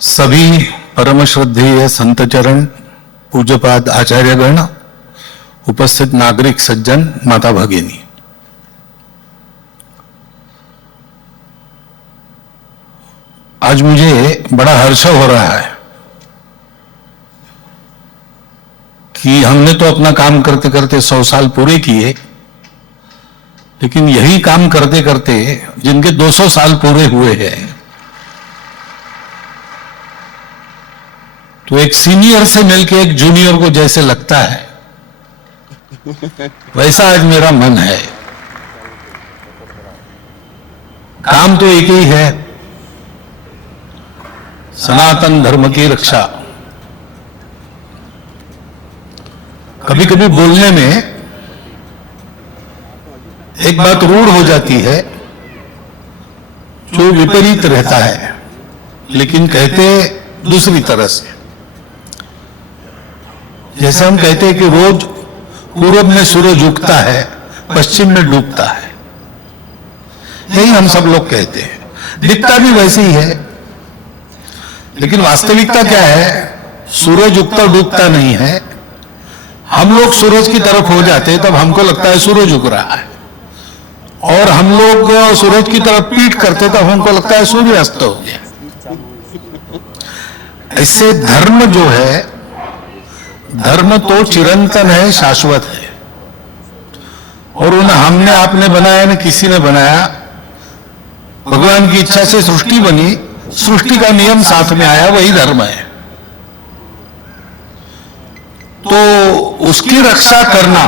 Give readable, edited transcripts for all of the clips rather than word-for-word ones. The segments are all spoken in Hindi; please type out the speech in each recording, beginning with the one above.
सभी परम श्रद्धेय संत चरण, पूज्यपाद आचार्यगण, उपस्थित नागरिक सज्जन, माता भगिनी, आज मुझे बड़ा हर्ष हो रहा है कि हमने तो अपना काम करते करते 100 साल पूरे किए, लेकिन यही काम करते करते जिनके 200 साल पूरे हुए हैं, तो एक सीनियर से मिलके एक जूनियर को जैसे लगता है, वैसा आज मेरा मन है। काम तो एक ही है, सनातन धर्म की रक्षा। कभी कभी बोलने में एक बात रूढ़ हो जाती है जो विपरीत रहता है, लेकिन कहते दूसरी तरह से। जैसे हम कहते हैं कि रोज पूरब में सूरज उगता है, पश्चिम में डूबता है, यही हम सब लोग कहते हैं। दिखता भी वैसे ही है, लेकिन वास्तविकता क्या है? सूरज उगता डूबता नहीं है। हम लोग सूरज की तरफ हो जाते हैं तब हमको लगता है सूरज उग रहा है, और हम लोग सूरज की तरफ पीठ करते तब हमको लगता है सूर्य अस्त हो गया। ऐसे धर्म जो है, धर्म तो चिरंतन है, शाश्वत है, और उन्हें हमने आपने बनाया न किसी ने बनाया। भगवान की इच्छा से सृष्टि बनी, सृष्टि का नियम साथ में आया, वही धर्म है। तो उसकी रक्षा करना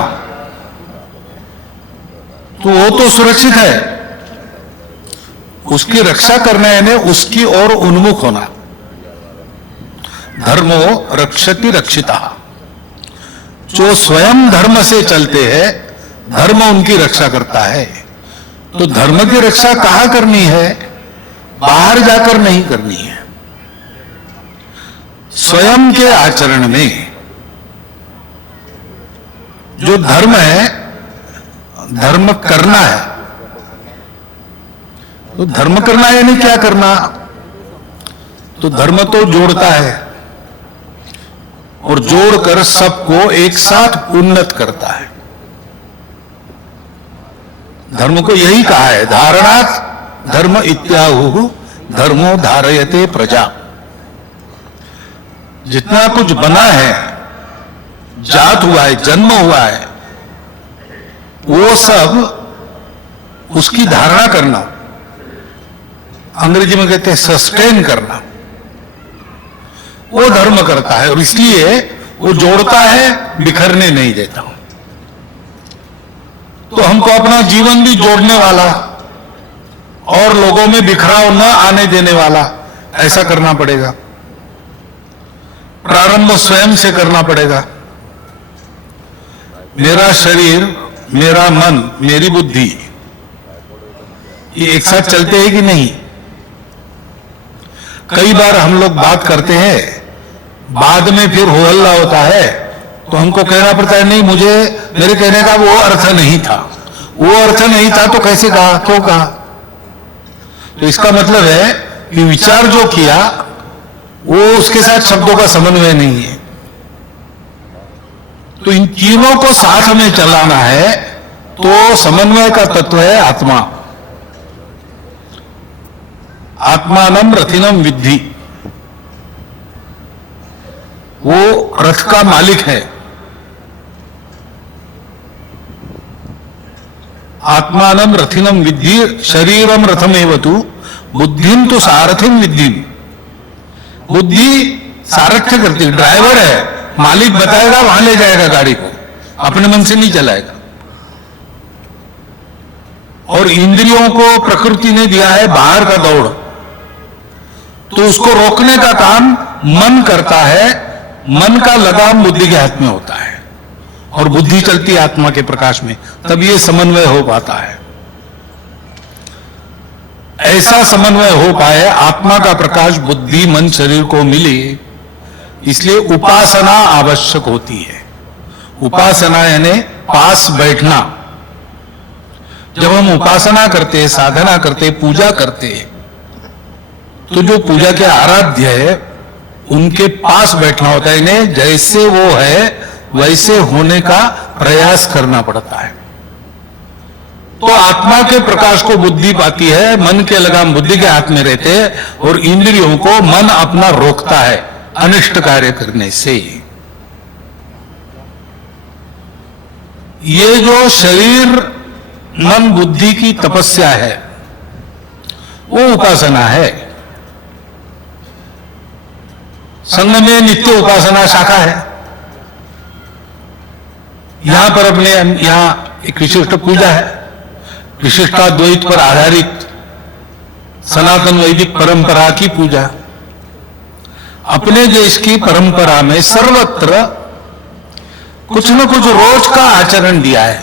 तो वो तो सुरक्षित है, उसकी रक्षा करना यानी उसकी ओर उन्मुख होना। धर्मो रक्षति रक्षिता। जो स्वयं धर्म से चलते हैं, धर्म उनकी रक्षा करता है। तो धर्म की रक्षा कहां करनी है? बाहर जाकर नहीं करनी है, स्वयं के आचरण में। जो धर्म है, धर्म करना है। तो धर्म करना यानी क्या करना? तो धर्म तो जोड़ता है, और जोड़कर सबको एक साथ उन्नत करता है। धर्म को यही कहा है, धारणात् धर्म इत्याहु धर्मो धारयते प्रजा। जितना कुछ बना है, जात हुआ है, जन्म हुआ है, वो सब उसकी धारणा करना, अंग्रेजी में कहते हैं सस्टेन करना, वो धर्म करता है। और इसलिए वो जोड़ता है, बिखरने नहीं देता। तो हमको अपना जीवन भी जोड़ने वाला और लोगों में बिखराव न आने देने वाला ऐसा करना पड़ेगा। प्रारंभ स्वयं से करना पड़ेगा। मेरा शरीर, मेरा मन, मेरी बुद्धि, ये एक साथ चलते हैं कि नहीं? कई बार हम लोग बात करते हैं, बाद में फिर हो हल्ला होता है, तो हमको कहना पड़ता है नहीं, मुझे मेरे कहने का वो अर्थ नहीं था। वो अर्थ नहीं था तो कैसे कहा, क्यों कहा? तो इसका मतलब है कि विचार जो किया वो उसके साथ शब्दों का समन्वय नहीं है। तो इन तीनों को साथ में चलाना है, तो समन्वय का तत्व है आत्मा। आत्मानम रथिनम विद्धि। वो रथ का मालिक है। आत्मानम रथिनम विद्धि शरीरम रथमेवतु बुद्धिम तो सारथिम विद्धिम। बुद्धि सारथ्य करती है, ड्राइवर है, मालिक बताएगा वहां ले जाएगा गाड़ी को, अपने मन से नहीं चलाएगा। और इंद्रियों को प्रकृति ने दिया है बाहर का दौड़, तो उसको रोकने का काम मन करता है। मन का लगाम बुद्धि के हाथ में होता है, और बुद्धि चलती है आत्मा के प्रकाश में, तब ये समन्वय हो पाता है। ऐसा समन्वय हो पाए, आत्मा का प्रकाश बुद्धि मन शरीर को मिले, इसलिए उपासना आवश्यक होती है। उपासना यानी पास बैठना। जब हम उपासना करते, साधना करते, पूजा करते, तो जो पूजा के आराध्य है उनके पास बैठना होता है, इन्हें जैसे वो है वैसे होने का प्रयास करना पड़ता है। तो आत्मा के प्रकाश को बुद्धि पाती है, मन के लगाम बुद्धि के हाथ में रहते हैं और इंद्रियों को मन अपना रोकता है अनिष्ट कार्य करने से। ये जो शरीर मन बुद्धि की तपस्या है वो उपासना है। संघ में नित्य उपासना शाखा है। यहां पर अपने यहां एक विशिष्ट पूजा है, विशिष्टाद्वैत पर आधारित सनातन वैदिक परंपरा की पूजा। अपने देश की परंपरा में सर्वत्र कुछ न कुछ रोज का आचरण दिया है।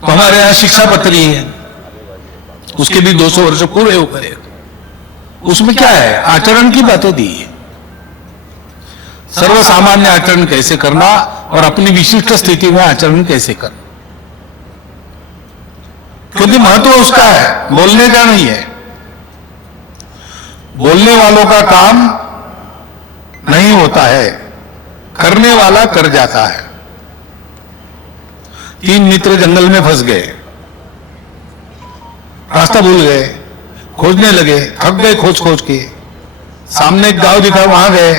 तो हमारे यहां शिक्षापत्री है, उसके भी 200 वर्ष पूरे हो गए। उसमें क्या है? आचरण की बातें दी है। सर्वसामान्य आचरण कैसे करना और अपनी विशिष्ट स्थिति में आचरण कैसे करना, क्योंकि महत्व उसका है, बोलने का नहीं है। बोलने वालों का काम नहीं होता है, करने वाला कर जाता है। 3 मित्र जंगल में फंस गए, रास्ता भूल गए, खोजने लगे, थक गए खोज खोज के। सामने एक गांव दिखा, वहां गए,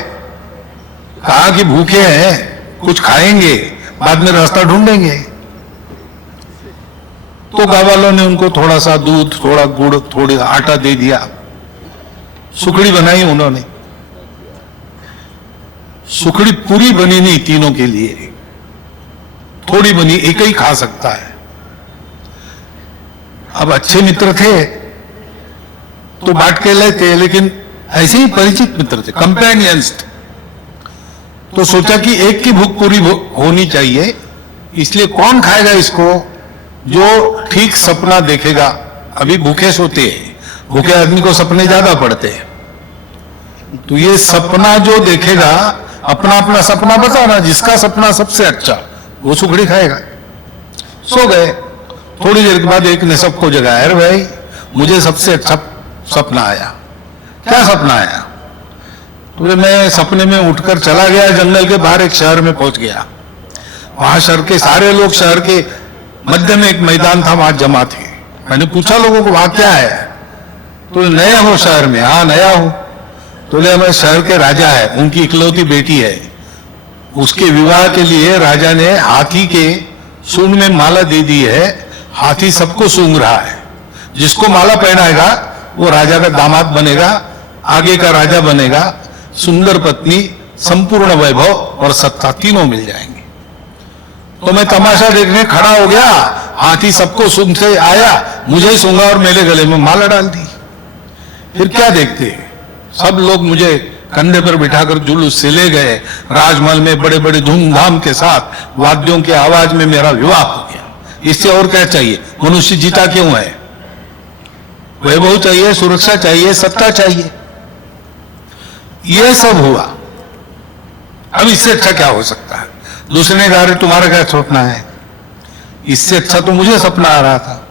कहा कि भूखे हैं, कुछ खाएंगे, बाद में रास्ता ढूंढेंगे। तो गांव वालों ने उनको थोड़ा सा दूध, थोड़ा गुड़, थोड़ा आटा दे दिया। सुखड़ी बनाई उन्होंने। सुखड़ी पूरी बनी नहीं तीनों के लिए, थोड़ी बनी, एक ही खा सकता है। अब अच्छे मित्र थे तो बांट के लेते, लेकिन ऐसे ही परिचित मित्र थे, कंपेनियंस थे। तो सोचा कि एक की भूख पूरी होनी चाहिए, इसलिए कौन खाएगा इसको? जो ठीक सपना देखेगा। अभी भूखे सोते हैं, भूखे आदमी को सपने ज्यादा पड़ते हैं। तो ये सपना जो देखेगा, अपना अपना सपना बताना, जिसका सपना सबसे अच्छा वो सुखड़ी खाएगा। सो गए। थोड़ी देर के बाद एक ने सबको जगाया, अरे भाई मुझे सबसे अच्छा सपना आया। क्या सपना आया? तो मैं सपने में उठकर चला गया, जंगल के बाहर एक शहर में पहुंच गया। वहां शहर के सारे लोग, शहर के मध्य में एक मैदान था, वहां जमा थे। मैंने पूछा लोगों को वहां क्या है? तो नया हो शहर में? हाँ नया हूं। तो मैं शहर के राजा है, उनकी इकलौती बेटी है, उसके विवाह के लिए राजा ने हाथी के सूंड में माला दे दी है। हाथी सबको सूंघ रहा है, जिसको माला पहनाएगा वो राजा का दामाद बनेगा, आगे का राजा बनेगा, सुंदर पत्नी, संपूर्ण वैभव और सत्ता तीनों मिल जाएंगे। तो मैं तमाशा देखने खड़ा हो गया। हाथी सबको सूंघ से आया, मुझे सूंघा और मेरे गले में माला डाल दी। फिर क्या देखते? सब लोग मुझे कंधे पर बिठाकर जुलूस से ले गए। राजमहल में बड़े बड़े धूमधाम के साथ वाद्यों की आवाज में मेरा विवाह हो गया। इससे और क्या चाहिए? मनुष्य जीता क्यों है? वैभव चाहिए, सुरक्षा चाहिए, सत्ता चाहिए। यह सब हुआ। अब इससे अच्छा क्या हो सकता है? दूसरे ने कहा तुम्हारा क्या सपना है? इससे अच्छा तो मुझे सपना आ रहा था।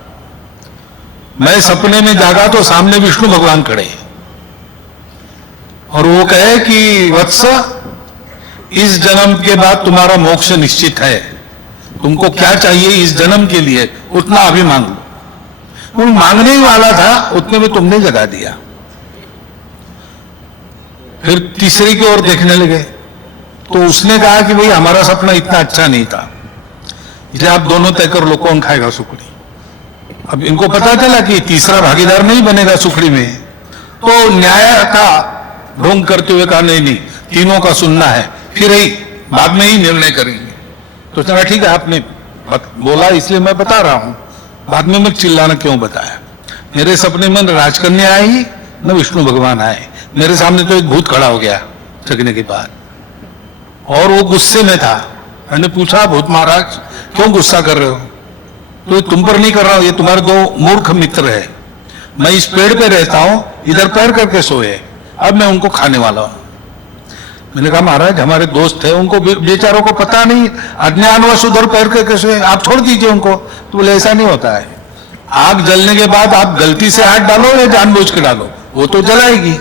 मैं सपने में जागा तो सामने विष्णु भगवान खड़े हैं और वो कहे कि वत्स, इस जन्म के बाद तुम्हारा मोक्ष निश्चित है, तुमको क्या चाहिए इस जन्म के लिए उतना अभी मांग लो। वो मांगने ही वाला था, उतने में तुमने जगा दिया। फिर तीसरे की ओर देखने लगे तो उसने कहा कि भाई हमारा सपना इतना अच्छा नहीं था, इसलिए आप दोनों तय कर लो कौन खाएगा सुखड़ी। अब इनको पता चला कि तीसरा भागीदार नहीं बनेगा सुखड़ी में, तो न्याय का ढोंग करते हुए कहा नहीं नहीं, तीनों का सुनना है, फिर ही बाद में ही निर्णय करेंगे। तो चला ठीक है, आपने बोला इसलिए मैं बता रहा हूं, बाद में मैं चिल्लाना क्यों बताया। मेरे सपने में राजकन्या आई न विष्णु भगवान आए, मेरे सामने तो एक भूत खड़ा हो गया जगने के बाद, और वो गुस्से में था। मैंने पूछा भूत महाराज क्यों गुस्सा कर रहे हो? तो तुम पर नहीं कर रहा हूं, ये तुम्हारे 2 मूर्ख मित्र है। मैं इस पेड़ पे रहता हूं, इधर पैर करके सोए, अब मैं उनको खाने वाला हूं। मैंने कहा महाराज हमारे दोस्त है, उनको बेचारों को पता नहीं, अज्ञानवश उधर पैर करके सोए, आप छोड़ दीजिए उनको। तो बोले ऐसा नहीं होता है, आग जलने के बाद आप गलती से हाथ डालो या जानबूझ के डालो, वो तो जलाएगी।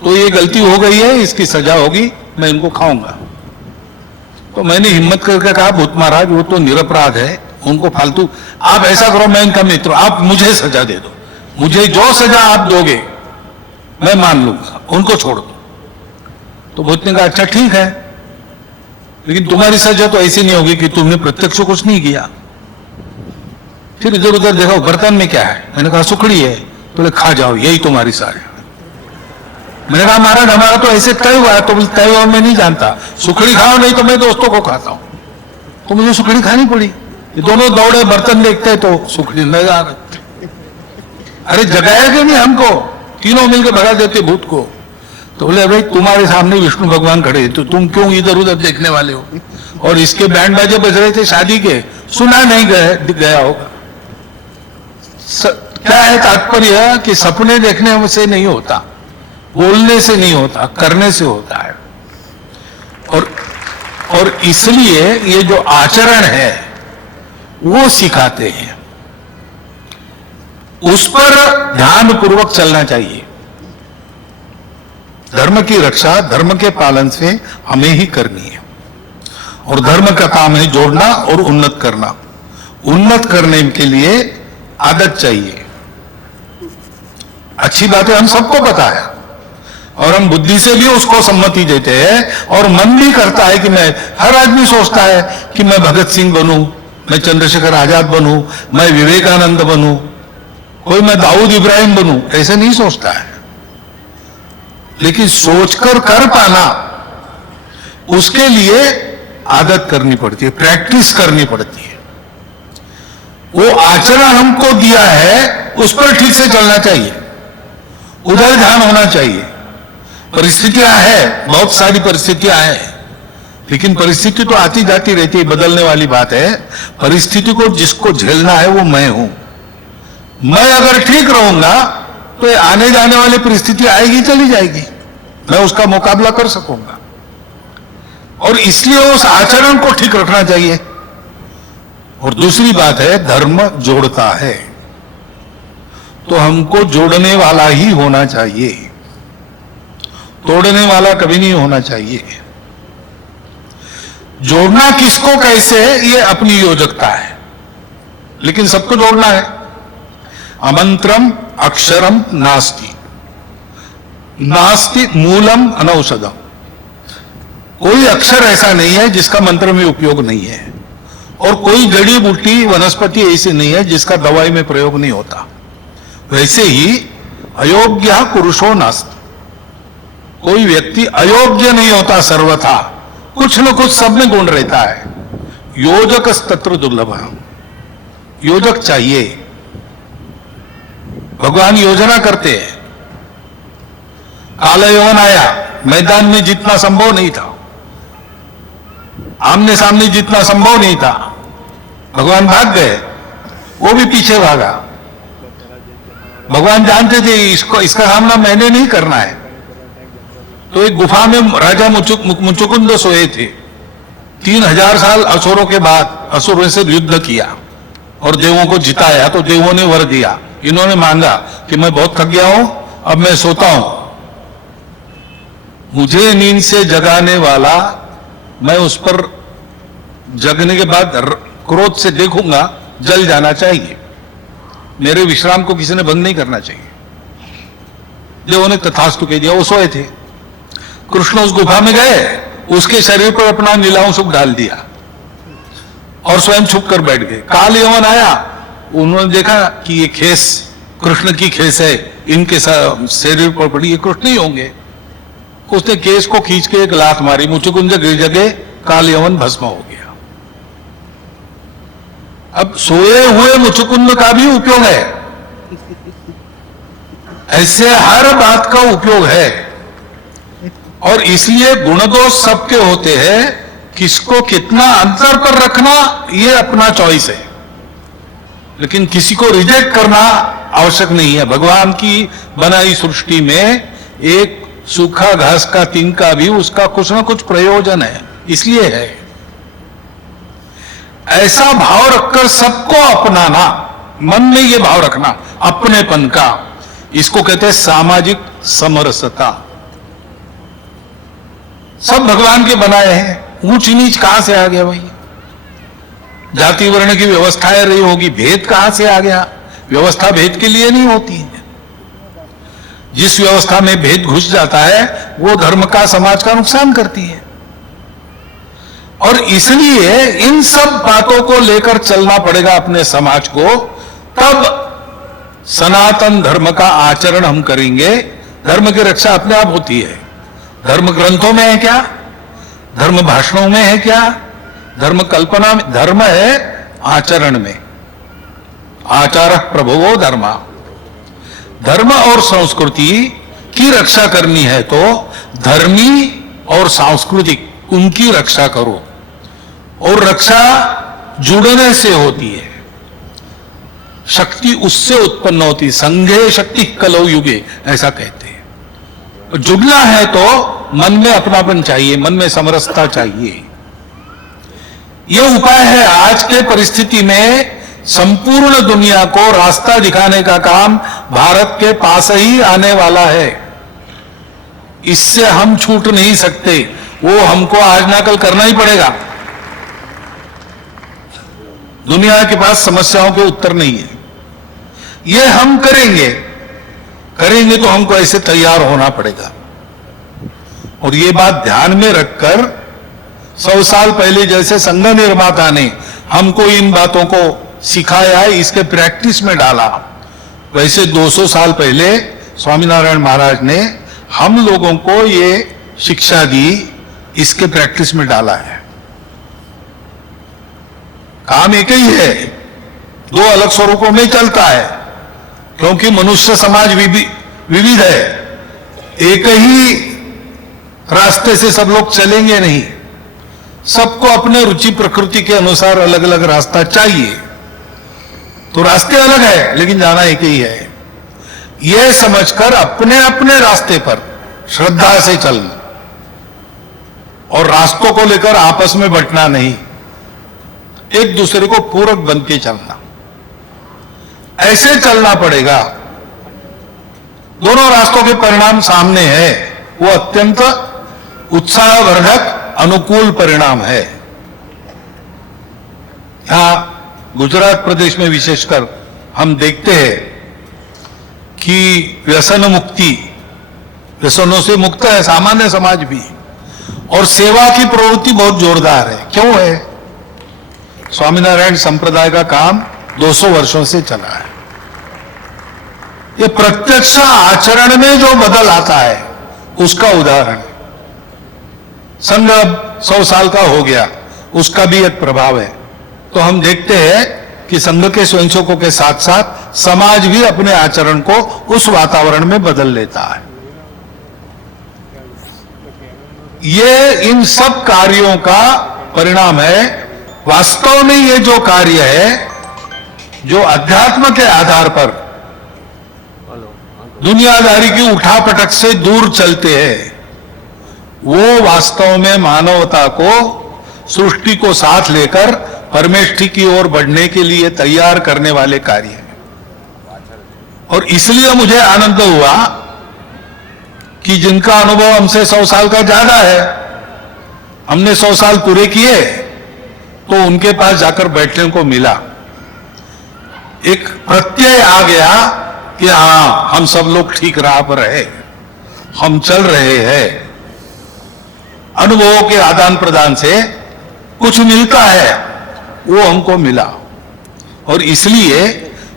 तो ये गलती हो गई है, इसकी सजा होगी, मैं इनको खाऊंगा। तो मैंने हिम्मत करके कहा, भूत महाराज वो तो निरपराध है, उनको फालतू, आप ऐसा करो, मैं इनका मित्र, आप मुझे सजा दे दो, मुझे जो सजा आप दोगे मैं मान लूंगा, उनको छोड़ दो। तो भूत ने कहा अच्छा ठीक है, लेकिन तुम्हारी सजा तो ऐसी नहीं होगी कि तुमने प्रत्यक्ष कुछ नहीं किया। फिर इधर उधर देखा, बर्तन में क्या है? मैंने कहा सुखड़ी है। तो खा जाओ, यही तुम्हारी सजा। मैंने कहा महाराज हमारा तो ऐसे तय हुआ है। तो तय हुआ मैं नहीं जानता, सुखड़ी खाओ, नहीं तो मैं दोस्तों को खाता हूं। तो मुझे सुखड़ी खानी पड़ी। ये दोनों दौड़े, बर्तन देखते तो सुखड़ी नजर आ रही। अरे जगाया क्यों नहीं हमको? तीनों मिलकर भगा देते भूत को। तो बोले भाई तुम्हारे सामने विष्णु भगवान खड़े, तो तुम क्यों इधर उधर देखने वाले हो? और इसके बैंड बाजे बज रहे थे शादी के, सुना नहीं गया होगा। क्या है तात्पर्य? कि सपने देखने से नहीं होता, बोलने से नहीं होता, करने से होता है। और इसलिए ये जो आचरण है वो सिखाते हैं, उस पर ध्यान पूर्वक चलना चाहिए। धर्म की रक्षा धर्म के पालन से हमें ही करनी है, और धर्म का काम है जोड़ना और उन्नत करना। उन्नत करने के लिए आदत चाहिए। अच्छी बातें हम सबको पता है, और हम बुद्धि से भी उसको सम्मति देते हैं, और मन भी करता है कि मैं, हर आदमी सोचता है कि मैं भगत सिंह बनूं, मैं चंद्रशेखर आजाद बनूं, मैं विवेकानंद बनूं, कोई मैं दाऊद इब्राहिम बनूं, ऐसे नहीं सोचता है। लेकिन सोचकर कर पाना, उसके लिए आदत करनी पड़ती है, प्रैक्टिस करनी पड़ती है। वो आचरण हमको दिया है, उस पर ठीक से चलना चाहिए, उधर ध्यान होना चाहिए। परिस्थितियां हैं, बहुत सारी परिस्थितियां हैं, लेकिन परिस्थिति तो आती जाती रहती है, बदलने वाली बात है। परिस्थिति को जिसको झेलना है वो मैं हूं। मैं अगर ठीक रहूंगा तो आने जाने वाली परिस्थिति आएगी चली जाएगी, मैं उसका मुकाबला कर सकूंगा। और इसलिए उस आचरण को ठीक रखना चाहिए। और दूसरी बात है, धर्म जोड़ता है, तो हमको जोड़ने वाला ही होना चाहिए, तोड़ने वाला कभी नहीं होना चाहिए। जोड़ना किसको कैसे, ये अपनी योजकता है, लेकिन सबको जोड़ना है। अमंत्रम अक्षरम नास्ति, नास्ति मूलम अनौषधम। कोई अक्षर ऐसा नहीं है जिसका मंत्र में उपयोग नहीं है, और कोई जड़ी बूटी वनस्पति ऐसी नहीं है जिसका दवाई में प्रयोग नहीं होता। वैसे ही अयोग्य पुरुषो नास्ति, कोई व्यक्ति अयोग्य नहीं होता सर्वथा, कुछ न कुछ सब में गुण रहता है। योजक तत्र दुर्लभ, योजक चाहिए। भगवान योजना करते हैं। काला यौवन आया, मैदान में जितना संभव नहीं था, आमने सामने जितना संभव नहीं था, भगवान भाग गए, वो भी पीछे भागा। भगवान जानते थे इसका सामना मैंने नहीं करना है। तो एक गुफा में राजा मुचुकुंद सोए थे। 3000 साल असुरों के बाद असुरों से युद्ध किया और देवों को जिताया, तो देवों ने वर दिया। इन्होंने मांगा कि मैं बहुत थक गया हूं, अब मैं सोता हूं, मुझे नींद से जगाने वाला, मैं उस पर जगने के बाद क्रोध से देखूंगा, जल जाना चाहिए, मेरे विश्राम को किसी ने भंग नहीं करना चाहिए। देवों ने तथास्तु कह दिया, वो सोए थे। कृष्ण उस गुफा में गए, उसके शरीर पर अपना नीलाओं सुख डाल दिया और स्वयं छुप कर बैठ गए। काल यवन आया, उन्होंने देखा कि ये खेस कृष्ण की खेस है, इनके शरीर पर पड़ी, ये कृष्ण ही होंगे। उसने केस को खींच के एक लात मारी, मुचुकुंद गिर जगे, काल यवन भस्म हो गया। अब सोए हुए मुचुकुंद का भी उपयोग है, ऐसे हर बात का उपयोग है। और इसलिए गुण दोष सबके होते हैं, किसको कितना अंतर पर रखना ये अपना चॉइस है, लेकिन किसी को रिजेक्ट करना आवश्यक नहीं है। भगवान की बनाई सृष्टि में एक सूखा घास का तिनका भी उसका कुछ ना कुछ प्रयोजन है, इसलिए है। ऐसा भाव रखकर सबको अपनाना, मन में ये भाव रखना अपनेपन का, इसको कहते हैं सामाजिक समरसता। सब भगवान के बनाए हैं, ऊंच नीच कहां से आ गया भाई? जाति वर्ण की व्यवस्थाएं रही होगी, भेद कहां से आ गया? व्यवस्था भेद के लिए नहीं होती है। जिस व्यवस्था में भेद घुस जाता है वो धर्म का, समाज का नुकसान करती है। और इसलिए इन सब बातों को लेकर चलना पड़ेगा अपने समाज को, तब सनातन धर्म का आचरण हम करेंगे। धर्म की रक्षा अपने आप होती है। धर्म ग्रंथों में है क्या? धर्म भाषणों में है क्या? धर्म कल्पना में? धर्म है आचरण में। आचारः प्रभवो धर्मा। धर्म और संस्कृति की रक्षा करनी है तो धर्मी और सांस्कृतिक उनकी रक्षा करो, और रक्षा जुड़ने से होती है। शक्ति उससे उत्पन्न होती, संघे शक्ति कलौ युगे, ऐसा कहते हैं। जुड़ना है तो मन में अपनापन चाहिए, मन में समरसता चाहिए। यह उपाय है। आज के परिस्थिति में संपूर्ण दुनिया को रास्ता दिखाने का काम भारत के पास ही आने वाला है। इससे हम छूट नहीं सकते, वो हमको आज ना कल करना ही पड़ेगा। दुनिया के पास समस्याओं के उत्तर नहीं है, ये हम करेंगे। करेंगे तो हमको ऐसे तैयार होना पड़ेगा। और ये बात ध्यान में रखकर 100 साल पहले जैसे संघ निर्माता ने हमको इन बातों को सिखाया, इसके प्रैक्टिस में डाला, वैसे 200 साल पहले स्वामीनारायण महाराज ने हम लोगों को ये शिक्षा दी, इसके प्रैक्टिस में डाला है। काम एक ही है, दो अलग स्वरूपों में चलता है, क्योंकि मनुष्य समाज विविध है। एक ही रास्ते से सब लोग चलेंगे नहीं, सबको अपने रुचि प्रकृति के अनुसार अलग अलग रास्ता चाहिए। तो रास्ते अलग है लेकिन जाना एक ही है। यह समझकर अपने अपने रास्ते पर श्रद्धा से चलना, और रास्तों को लेकर आपस में बंटना नहीं, एक दूसरे को पूरक बन के चलना, ऐसे चलना पड़ेगा। दोनों रास्तों के परिणाम सामने है, वो अत्यंत उत्साहवर्धक अनुकूल परिणाम है। यहां गुजरात प्रदेश में विशेषकर हम देखते हैं कि व्यसन मुक्ति, व्यसनों से मुक्त है सामान्य समाज भी, और सेवा की प्रवृत्ति बहुत जोरदार है। क्यों है? स्वामीनारायण संप्रदाय का काम 200 वर्षों से चला है। ये प्रत्यक्ष आचरण में जो बदल आता है उसका उदाहरण। संघ 100 साल का हो गया, उसका भी एक प्रभाव है। तो हम देखते हैं कि संघ के स्वयंसेवकों के साथ साथ समाज भी अपने आचरण को उस वातावरण में बदल लेता है। ये इन सब कार्यों का परिणाम है। वास्तव में ये जो कार्य है, जो अध्यात्म के आधार पर दुनियादारी की उठापटक से दूर चलते हैं, वो वास्तव में मानवता को, सृष्टि को साथ लेकर परमेष्ठि की ओर बढ़ने के लिए तैयार करने वाले कार्य हैं। और इसलिए मुझे आनंद हुआ कि जिनका अनुभव हमसे 100 साल का ज्यादा है, हमने 100 साल पूरे किए, तो उनके पास जाकर बैठने को मिला। एक प्रत्यय आ गया कि हां, हम सब लोग ठीक राह पर है, हम चल रहे हैं। अनुभवों के आदान प्रदान से कुछ मिलता है, वो हमको मिला। और इसलिए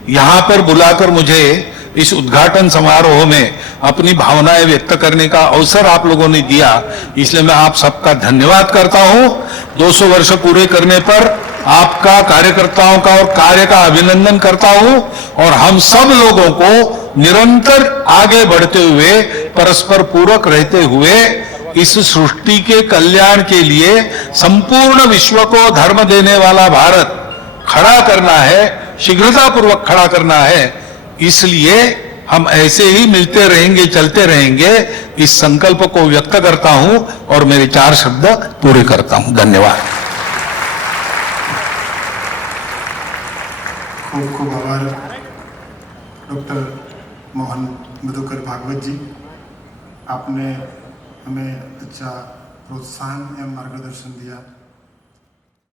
यहां पर बुलाकर मुझे इस उद्घाटन समारोह में अपनी भावनाएं व्यक्त करने का अवसर आप लोगों ने दिया, इसलिए मैं आप सबका धन्यवाद करता हूं। 200 वर्ष पूरे करने पर आपका, कार्यकर्ताओं का और कार्य का अभिनंदन करता हूं, और हम सब लोगों को निरंतर आगे बढ़ते हुए, परस्पर पूरक रहते हुए इस सृष्टि के कल्याण के लिए संपूर्ण विश्व को धर्म देने वाला भारत खड़ा करना है, शीघ्रतापूर्वक खड़ा करना है। इसलिए हम ऐसे ही मिलते रहेंगे, चलते रहेंगे, इस संकल्प को व्यक्त करता हूं और मेरे 4 शब्द पूरे करता हूं। धन्यवाद। खूब खूब आभार डॉक्टर मोहन मधुकर भागवत जी, आपने हमें अच्छा प्रोत्साहन एवं मार्गदर्शन दिया।